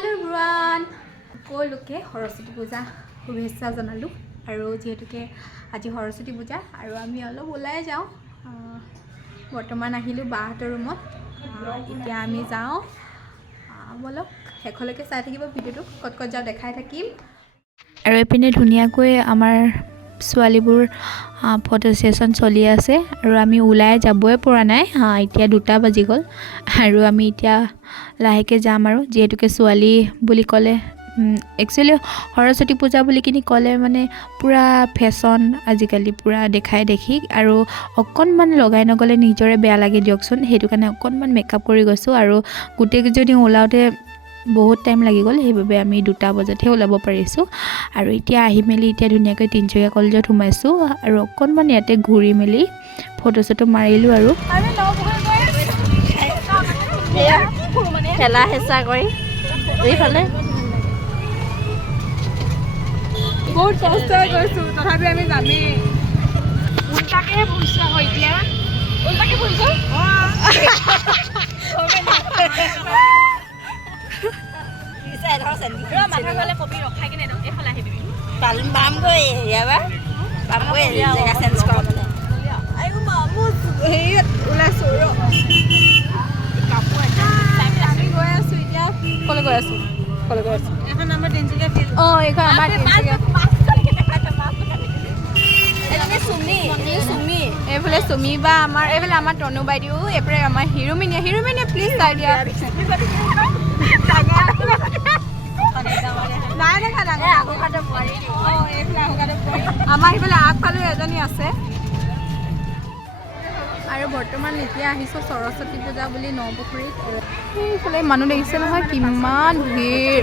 Hello everyone. সকলোকে সৰস্বতী পূজা শুভেচ্ছা জনালো আৰু যেহেতুকে আজি সৰস্বতী পূজা আৰু আমি অলপ ওলাই যাওঁ বৰ্তমান আহিলো বাহঁতৰ ৰুমত এতিয়া আমি যাওঁ বলক হেখলৈকে চাই থাকিব ভিডিওটো কত কত যাওঁ দেখাই থাকিম আৰু এপিনে ধুনিয়াকৈ আমাৰ ছোৱালীবোৰ ফটো সেশন চলি আছে আৰু আমি ওলাই যাবই পৰা নাই এতিয়া 2টা বাজি গল আৰু আমি এতিয়া লাহেকে যাম আৰু যেহেতুকে ছোৱালী বুলি ক'লে একচুয়ালি সৰস্বতী পূজা বুলি কিনি ক'লে মানে পুৰা ফেশন আজিকালি পুৰা দেখাই দেখি আৰু অকনমান লগাই নগলে নিজৰে বেয়া লাগে দিয়কচোন হেতু কাৰণে অকনমান মেকআপ কৰি গৈছো আৰু গুটেকেজনী ওলাওতে বহুত টাইম লাগি গল হেইভাবে আমি 2টা বজাতহে ওলাব পাৰিছো আৰু এতিয়া আহি মেলি এতিয়া ধুনিয়াকৈ তিনচুকীয়া কলেজত সোমাইছো আৰু অকনমান ইয়াতে ঘূৰি মেলি ফটো ফটো মাৰিলো আৰু খেলা হেঁচা কৰি এইফালে বহুত কষ্ট কৰিছো তথাপি আমি যামেই উল্টাকে বুইছা হয় এতিয়া উল্টাকে বুইছো পিছে ধৰ চেন্দি ৰ মাথা গলে কপি ৰখাই কিনে এইফালে আহি দিবি পালম বাম গৈ ইয়াবা বাম গৈ জেগা চেঞ্জ কৰ মানে আইও মামু হেই ওলাইছো ৰ কাপু আছে আমি গৈ আছো এতিয়া কলে গৈ আছো এখন আমাৰ তিনচুকীয়া ফিল এখন আমাৰ তিনচুকীয়া সুমি এফালে সুমি বা আমাৰ এফালে আমাৰ তনু বাইদেউ এফালে আমাৰ হিৰোমিনিয়া প্লিজ চাই দিয়া নাই দেখা ডাঙৰ আহুকাটো পৰি এইফালে আহুকাটো পৰি আমাৰ এইফালে আগফালে এজনী আছে আৰু বৰ্তমান এতিয়া আহিছো সৰস্বতী পূজা বুলি নপুখুৰীত এইফালে মানুহ দেখিছে নহয় কিমান ভিৰ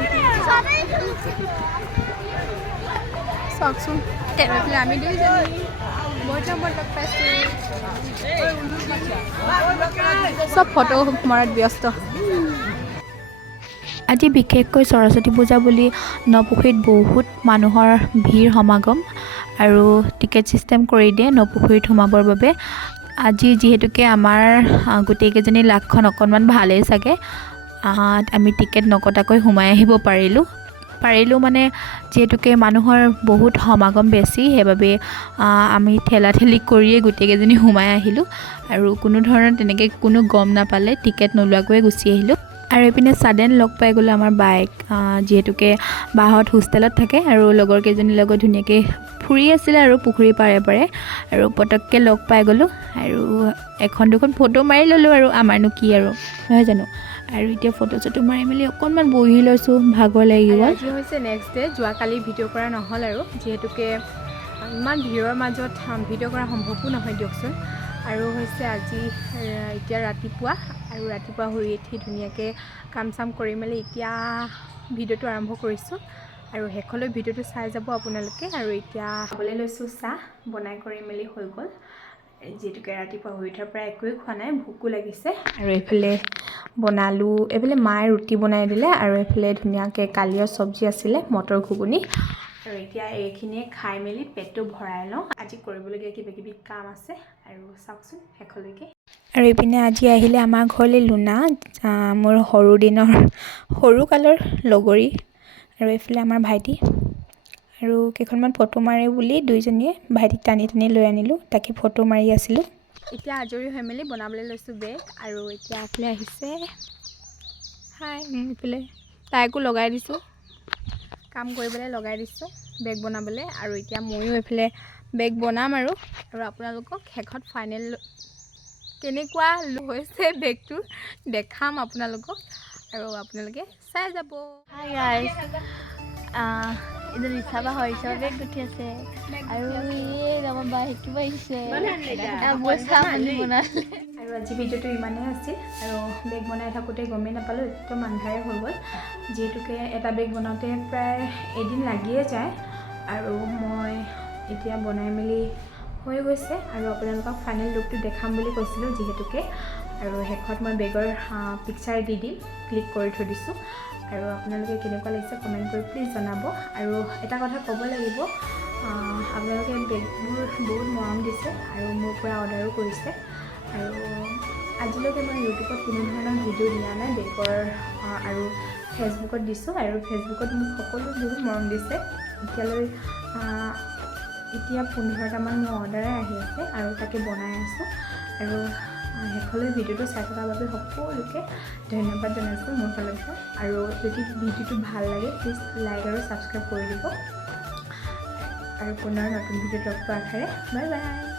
চাওকচোন এইফালে আমি দুইজনী সব ফটো মৰাত ব্যস্ত আজি বিশেষকৈ সৰস্বতী পূজা বুলি নপুখুৰীত বহুত মানুহৰ ভিৰ সমাগম আৰু টিকেট সিস্টেম কৰি দিয়ে নপুখুৰীত সোমাবৰ বাবে আজি যেহেতুকে আমাৰ গুটেকেজনী লাখখন অকনমান ভালেই চাগে আমি টিকেট নকটাকৈ সোমাই আহিব পাৰিলো মানে যেহেতুকে মানুহৰ বহুত সমাগম বেছি হেবাবে আমি ঠেলাঠেলি কৰিয়ে গুটেকেজনী সোমাই আহিলো আৰু কোনো ধৰণৰ তেনেকে কোনো গম নাপালে টিকেট নলোৱাকৈ গুচি আহিলো আৰু এপিনে সাডেন লগ পাই গলো আমাৰ বাইক যেহেতুকে বাহত হোষ্টেলত থাকে আৰু লগৰ কেজনীৰ লগত ধুনিয়াকে ফুৰি আছিল আৰু পুখুৰী পাৰে আৰু পটককে লগ পাই গলো আৰু এখন দুখন ফটো মাৰি ললো আৰু আমাৰনো কি আৰু নহয় জানো আৰু এতিয়া ফটো চটো মাৰি মেলি অকনমান বহি লৈছো ভাগৰ লাগি গ'ল আজি হৈছে নেক্সট ডে যোৱা কালি ভিডিও কৰা নহল আৰু যেহেতুকে ইমান ভিৰৰ মাজত ভিডিও কৰা সম্ভৱো নহয় দিয়কচোন আৰু হৈছে আজি এতিয়া ৰাতিপুৱা আৰু ৰাতিপুৱা শুই উঠি ধুনিয়াকে কাম চাম কৰি মেলি এতিয়া ভিডিওটো আৰম্ভ কৰিছো আৰু হেখলৈ ভিডিওটো চাই যাব আপোনালোকে আৰু এতিয়া খাবলৈ লৈছো চাহ বনাই কৰি মেলি হৈ গ'ল যেহেতুকে ৰাতিপুৱা শুই উঠাৰ পৰা একোৱে খোৱা নাই ভোকো লাগিছে আৰু এইফালে বনালো এইফালে মায়ে ৰুটি বনাই দিলে আৰু এইফালে ধুনিয়াকে কালিৰ চব্জি আছিলে মটৰ ঘুগুনি আৰু এতিয়া এইখিনিয়ে খাই মেলি পেটটো ভৰাই লওঁ আজি কৰিবলগীয়া কিবা কাম আছে আৰু চাওকচোন হেখলৈকে আৰু এইপিনে আজি আহিলে আমাৰ ঘৰলৈ লুনা মোৰ সৰু কালৰ লগৰি আৰু এইফালে আমাৰ ভাইটি আৰু কেইখনমান ফটো মাৰে বুলি দুইজনীয়ে ভাইটিক টানি লৈ আনিলো তাকে ফটো মাৰি আছিলো এতিয়া আজৰি হৈ মেলি বনাবলৈ লৈছো বেগ আৰু এতিয়া afle আহিছে হাই এইফালে তাইকো লগাই দিছো কাম কৰিবলৈ লগাই দিছো বেগ বনাবলৈ আৰু এতিয়া মইও এইফালে বেগ বনাম আৰু আপোনালোকক হেখত ফাইনেল কেনেকুৱা হৈছে বেগটো দেখাম আপোনালোকক আৰু আপোনালোকে চাই যাব হাই গাইস ইদৰ ইছাবা হৈছে বেগ গুঠি আছে আৰু এই আমাৰ বাইটো পাইছে বস্তা মানি বনালে আৰু আজি ভিডিওটো ইমানেই আছিল আৰু বেগ বনাই থাকোতে গমেই নাপালো একদম আন্ধাৰে হৈ গ'ল যেহেতুকে এটা বেগ বনাওতে প্ৰায় এদিন লাগিয়ে যায় আৰু মই এতিয়া বনাই মেলি হৈ গৈছে আৰু আপোনালোকক ফাইনেল লুকটো দেখাম বুলি কৈছিলো যেহেতুকে আৰু হেখত মই বেগৰ পিকচাৰ দি দিম ক্লিক কৰি থৈ দিছো আৰু আপোনালোকে কেনেকুৱা লাগিছে কমেন্ট কৰি প্লিজ জনাব আৰু এটা কথা ক'ব লাগিব আপোনালোকে বেগবোৰ বহুত মৰম দিছে আৰু মোৰ পৰা অৰ্ডাৰো কৰিছে আৰু আজিলৈকে মই ইউটিউবত কোনো ধৰণৰ ভিডিও দিয়া নাই বেগৰ আৰু ফেচবুকত দিছোঁ আৰু ফেচবুকত মোক সকলোৱে বহুত মৰম দিছে। এতিয়া 15টামান মোৰ অৰ্ডাৰে আহি আছে আৰু তাকে বনাই আছোঁ। আৰু শেষলৈ ভিডিঅ'টো চাই থকাৰ বাবে সকলোকে ধন্যবাদ জনাইছোঁ মোৰ ফালৰ পৰা। আৰু যদি ভিডিঅ'টো ভাল লাগে প্লিজ লাইক আৰু ছাবস্ক্ৰাইব কৰি দিব। আৰু পুনৰ নতুন ভিডিঅ'ত লগ পোৱাৰ আশাৰে বাই বাই।